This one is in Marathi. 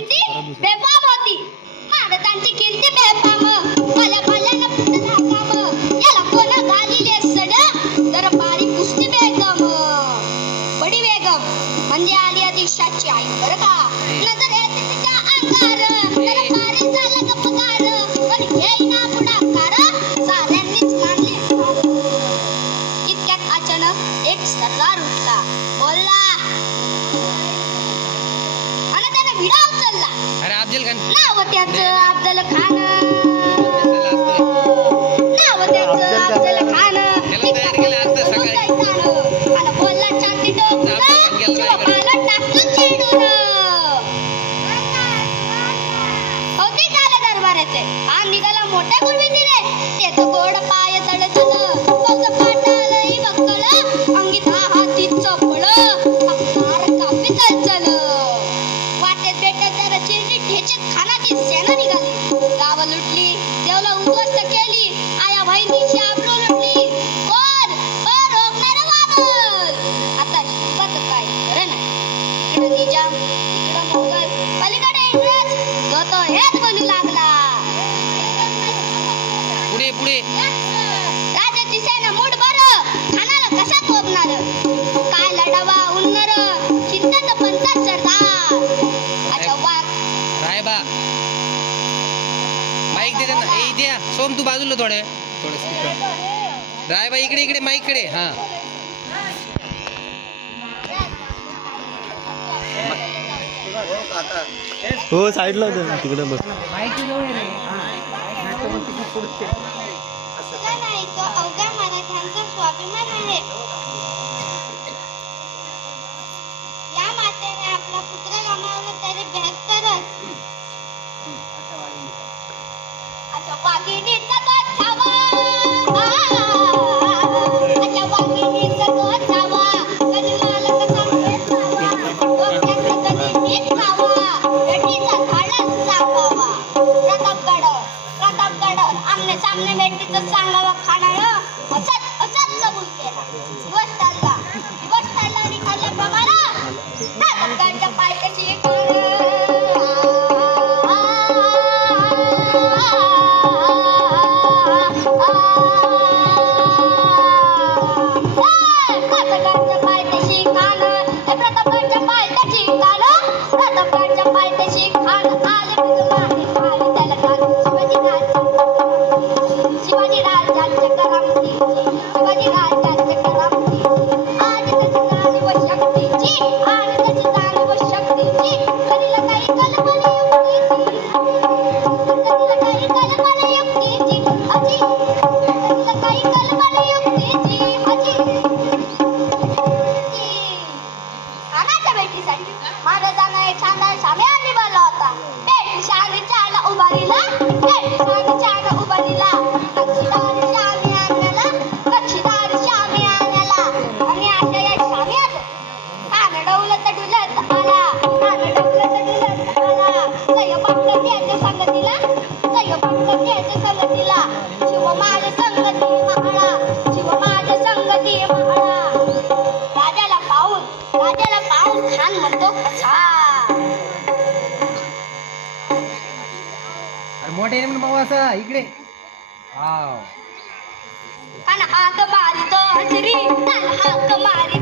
कीर्ती बेफाम होती. महाराजांची कीर्ती बेफाम. भल्या भल्यानं पुढं धाकाम. याला कोण घालिले सड जर बारी कुस्ती बेगम. बडी बेगम म्हणजे आली आदिशाची आई बरं का. नजर येते तिच्या अंगार तर बारी झाला गपगार. पण येईना पुढाकार साऱ्यांनीच मानली हार. इतक्यात अचानक एक सरदार उठला. बोलला आणि त्याने विडा उचलला. अरे अफजल खान नाव त्याचं अफजल खान. नाव त्याचं अफजल खान. आणि बोलला छाती टोकून शिवबाला टाकलं चिडून. होते झाले दरबाराचे. हा निघाला मोठ्या गुरबीतीने. त्याचं गोड पाय तडचलं. कौचं पाटालही बक्कळ. अंगी हाती चपळ. हक्कार कापी चलचल. वाटेत भेटत जरा चिरडी ठेचत खानाची सेना निघाली. गावं लुटली. देवला उद्ध्वस्त केली. आया बहिणीची आबरू लुटली. कोण रोखणार वानर. आता शिकत काय खरं नाही. इकडं निजाम इकडं मोगल पलीकडे इंग्रज. जो तो हेच बोलू लागला. पुढे पुढे राजाची सेना मूठ बरं. खानाला कशा तोपणार. काय लढावा उन्नर. चिंतत पंचात सरदार. अच्छा वाघ रायबा माईक दे त्यांना. ए इथे या. सोम तू बाजूला थोडे रायबा इकडे इकडे माईक कडे. हा हो साईडला होतं तिकडे बस. असला नाही तो अवघ्या मराठ्यांचा स्वाभिमान आहे. या मातेने आपला पुत्र गमावला तरी बेहत्तरच. अच्छा वाघिणीचा तो छावा. अच्छा वाघिणीचा तो छावा. कधी मालक सांगेल खावा. डोक्याचं कधी नीट खावा. भेटीचा धाडस सांगावा. प्रतापगड आमने सामने भेटीचं सांगावं खानानं. असंच कबूल केला. दिवस चालला आणि खाल्ल्याप्रमाणे प्रतापगडच्या पायथ्याशी महाराजांना एक शानदार साम्या निभावला होता. पेटी शालीच्या उभारीला. पेटी शालीच्या उभारीला. कक्षीदार शामी आणला. आणि अशा या शाम्यात कान डौलत डुलत आला. सय्यद याच्या संगतीला. शिव माझ्या संगती महाळा. राजाला पाहून खान म्हणतो कसा. मोठे भाऊ असं इकडे. खान हाक मारितो हसरी. हाक मारी